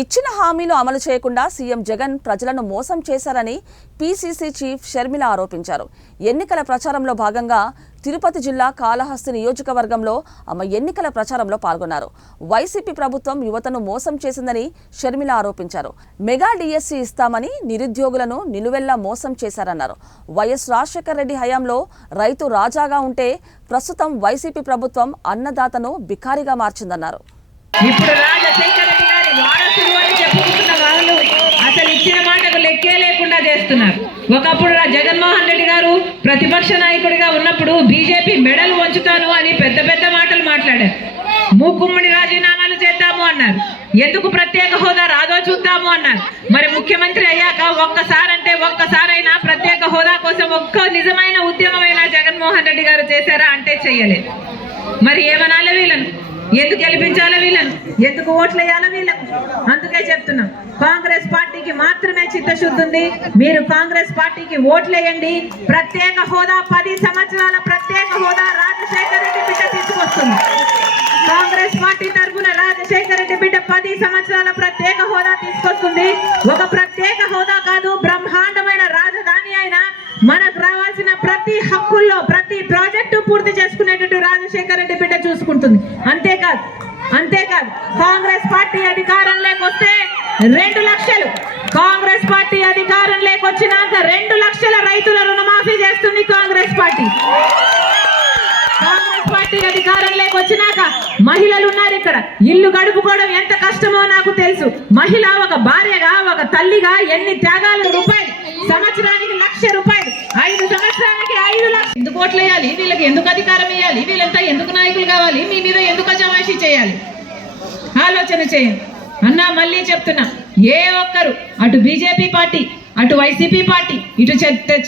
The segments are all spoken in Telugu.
ఇచ్చిన హామీలు అమలు చేయకుండా సీఎం జగన్ ప్రజలను మోసం చేశారని పీసీసీ చీఫ్ షర్మిల ఆరోపించారు. ఎన్నికల ప్రచారంలో భాగంగా తిరుపతి జిల్లా కాళహస్తి నియోజకవర్గంలో ఆమె ఎన్నికల ప్రచారంలో పాల్గొన్నారు. వైసీపీ ప్రభుత్వం యువతను మోసం చేసిందని షర్మిల ఆరోపించారు. మెగా డిఎస్సీ ఇస్తామని నిరుద్యోగులను నిలువెల్లా మోసం చేశారన్నారు. వైఎస్ రాజశేఖర రెడ్డి హయాంలో రైతు రాజాగా ఉంటే ప్రస్తుతం వైసీపీ ప్రభుత్వం అన్నదాతను బికారిగా మార్చిందన్నారు. ఇప్పుడు రాజశేఖర అని చెప్పుకుంటున్న వాళ్ళు అసలు ఇచ్చిన మాటకు లెక్కే లేకుండా చేస్తున్నారు. ఒకప్పుడు జగన్మోహన్ రెడ్డి గారు ప్రతిపక్ష నాయకుడిగా ఉన్నప్పుడు బీజేపీ మెడలు వంచుతాను అని పెద్ద పెద్ద మాటలు మాట్లాడారు. మూకుమ్మడి రాజీనామాలు చేద్దాము అన్నారు. ఎందుకు ప్రత్యేక హోదా రాదో చూద్దాము అన్నారు. మరి ముఖ్యమంత్రి అయ్యాక ఒక్కసారంటే ఒక్కసారైనా ప్రత్యేక హోదా కోసం ఒక్క నిజమైన ఉద్యమమైనా జగన్మోహన్ రెడ్డి గారు చేశారా అంటే చెయ్యలేదు మరి ఏమనాలి వీళ్ళను? ఎందుకు గెలిపించాలో వీళ్ళను? ఎందుకు ఓట్లు వేయాలో వీళ్ళకు? అందుకే చెప్తున్నాం. కాంగ్రెస్ పార్టీకి మాత్రమే చిత్తశుద్ధి ఉంది. మీరు కాంగ్రెస్ పార్టీకి ఓట్లేయండి ప్రత్యేక హోదా పది సంవత్సరాల ప్రత్యేక హోదా రాజశేఖర రెడ్డి బిడ్డ తీసుకొస్తుంది. కాంగ్రెస్ పార్టీ తరఫున రాజశేఖర రెడ్డి బిడ్డ పది సంవత్సరాల ప్రత్యేక హోదా తీసుకొస్తుంది. ఒక ప్రత్యేక హోదా కాదు బ్రహ్మాండమైన రాజధాని అయినా మనకు రావాల్సిన ప్రతి హక్కుల్లో ప్రతి ప్రాజెక్టు పూర్తి చేసుకునేటట్టు రాజశేఖర రెడ్డి బిడ్డ చూసుకుంటుంది. అంతేకాదు అంతేకాదు కాంగ్రెస్ పార్టీ అధికారం లేకొస్తే రెండు లక్షలు. కాంగ్రెస్ పార్టీ అధికారం లేకొచ్చినాక రెండు లక్షల రైతుల రుణమాఫీ చేస్తుంది కాంగ్రెస్ పార్టీ. కాంగ్రెస్ పార్టీ అధికారం లేకొచ్చినాక మహిళలు ఉన్నారు ఇక్కడ. ఇల్లు గడుపుకోవడం ఎంత కష్టమో నాకు తెలుసు. మహిళ ఒక భార్యగా ఒక తల్లిగా ఎన్ని త్యాగాల రూపాయలు సంవత్సరానికి లక్ష రూపాయలు ఐదు సంవత్సరానికి ఐదు లక్షలు ఎందుకు ఓట్లు వేయాలి వీళ్ళకి ఎందుకు అధికారం ఇవ్వాలి వీళ్ళంతా ఎందుకు నాయకులు కావాలి? మీ మీద ఎందుకు అజమాయిషీ చేయాలి? ఆలోచన చేయండి. అన్నా మళ్ళీ చెప్తున్నా. ఏ ఒక్కరు అటు బీజేపీ పార్టీ అటు వైసీపీ పార్టీ ఇటు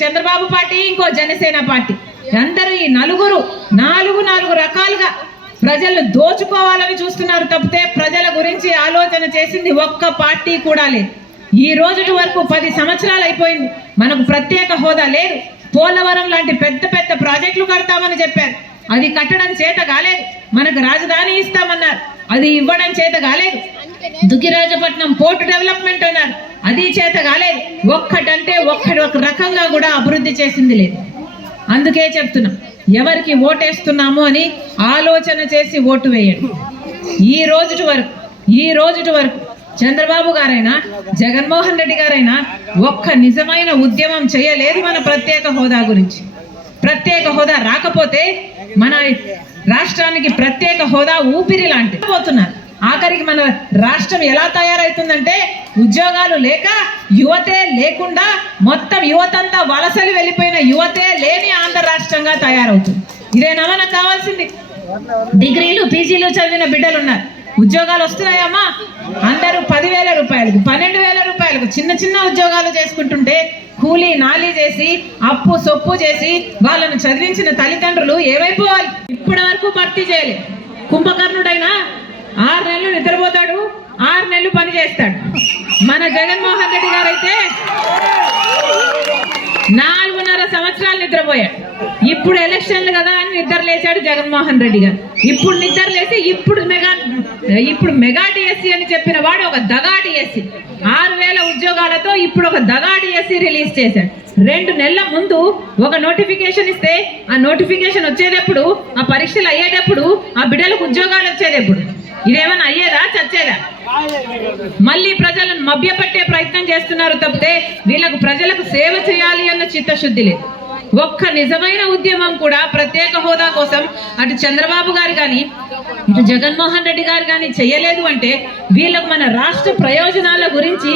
చంద్రబాబు పార్టీ ఇంకో జనసేన పార్టీ. అందరూ ఈ నలుగురు నాలుగు నాలుగు రకాలుగా ప్రజలను దోచుకోవాలని చూస్తున్నారు తప్పితే ప్రజల గురించి ఆలోచన చేసింది ఒక్క పార్టీ కూడా లేదు. ఈ రోజుటి వరకు పది సంవత్సరాలు అయిపోయింది. మనకు ప్రత్యేక హోదా లేదు. పోలవరం లాంటి పెద్ద పెద్ద ప్రాజెక్టులు కడతామని చెప్పారు. అది కట్టడం చేత కాలేదు. మనకు రాజధాని ఇస్తామన్నారు. అది ఇవ్వడం చేత కాలేదు. దుగ్గిరాజపట్నం పోర్టు డెవలప్మెంట్ అన్నారు. అది చేత కాలేదు. ఒక్కటంటే ఒక్కటి ఒక రకంగా కూడా అభివృద్ధి చేసింది లేదు. అందుకే చెప్తున్నాం. ఎవరికి ఓటేస్తున్నాము అని ఆలోచన చేసి ఓటు వేయండి. ఈ రోజుటి వరకు ఈ రోజుటి వరకు చంద్రబాబు గారైనా జగన్మోహన్ రెడ్డి గారైనా ఒక్క నిజమైన ఉద్యమం చేయలేదు మన ప్రత్యేక హోదా గురించి. ప్రత్యేక హోదా రాకపోతే మన రాష్ట్రానికి ప్రత్యేక హోదా ఊపిరి లాంటి పోతున్నారు. ఆఖరికి మన రాష్ట్రం ఎలా తయారవుతుందంటే ఉద్యోగాలు లేక యువతే లేకుండా మొత్తం యువతంతా వలసలు వెళ్ళిపోయిన యువతే లేని ఆంధ్ర రాష్ట్రంగా తయారవుతుంది. ఇదేనా మనకు కావాల్సింది. డిగ్రీలు పీజీలు చదివిన బిడ్డలు ఉన్నారు ఉద్యోగాలు వస్తున్నాయమ్మా. అందరూ పదివేల రూపాయలకు పన్నెండు వేల రూపాయలకు చిన్న చిన్న ఉద్యోగాలు చేసుకుంటుంటే కూలీ నాలి చేసి అప్పు సొప్పు చేసి వాళ్ళను చదివించిన తల్లిదండ్రులు ఏమైపోవాలి ఇప్పటి వరకు భర్తీ చేయలేదు కుంభకర్ణుడైనా ఆరు నెలలు నిద్రపోతాడు ఆరు నెలలు పని చేస్తాడు. మన జగన్మోహన్ రెడ్డి గారు అయితే నాలుగు సంవత్సరాలు నిద్రపోయాడు ఇప్పుడు ఎలక్షన్లు కదా అని నిద్ర లేచాడు జగన్మోహన్ రెడ్డి గారు. ఇప్పుడు నిద్ర లేచి ఇప్పుడు మెగా ఇప్పుడు మెగా డిఎస్సి అని చెప్పిన వాడు ఒక దగా డిఎస్సి ఆరు వేల ఉద్యోగాలతో ఇప్పుడు ఒక దగా డిఎస్సి రిలీజ్ చేశాడు. రెండు నెలల ముందు ఒక నోటిఫికేషన్ ఇస్తే ఆ నోటిఫికేషన్ వచ్చేటప్పుడు ఆ పరీక్షలు అయ్యేటప్పుడు ఆ బిడ్డలకు ఉద్యోగాలు వచ్చేటప్పుడు. ఇదేమైనా అయ్యేదా? చచ్చేదా? మళ్ళీ ప్రజలను మభ్యపెట్టే ప్రయత్నం చేస్తున్నారు తప్పితే వీళ్ళకు ప్రజలకు సేవ చేయాలి అన్న చిత్తశుద్ధి లేదు. ఒక్క నిజమైన ఉద్యమం కూడా ప్రత్యేక హోదా కోసం అటు చంద్రబాబు గారు కానీ ఇటు జగన్మోహన్ రెడ్డి గారు కానీ చేయలేదు అంటే వీళ్ళకు మన రాష్ట్ర ప్రయోజనాల గురించి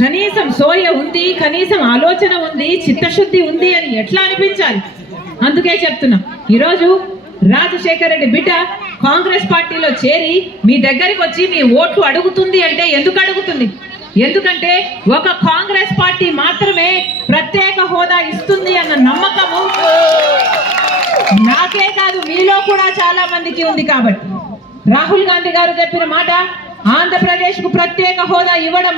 కనీసం సోయ ఉంది కనీసం ఆలోచన ఉంది చిత్తశుద్ధి ఉంది అని ఎట్లా అనిపించాలి? అందుకే చెప్తున్నాం. ఈరోజు రాజశేఖర రెడ్డి బిడ్డ కాంగ్రెస్ పార్టీలో చేరి మీ దగ్గరికి వచ్చి మీ ఓట్లు అడుగుతుంది అంటే ఎందుకు అడుగుతుంది? ఎందుకంటే ఒక కాంగ్రెస్ పార్టీ మాత్రమే ప్రత్యేక హోదా ఇస్తుంది అన్న నమ్మకము నాకే కాదు మీలో కూడా చాలా మందికి ఉంది కాబట్టి. రాహుల్ గాంధీ గారు చెప్పిన మాట ఆంధ్రప్రదేశ్కు ప్రత్యేక హోదా ఇవ్వడం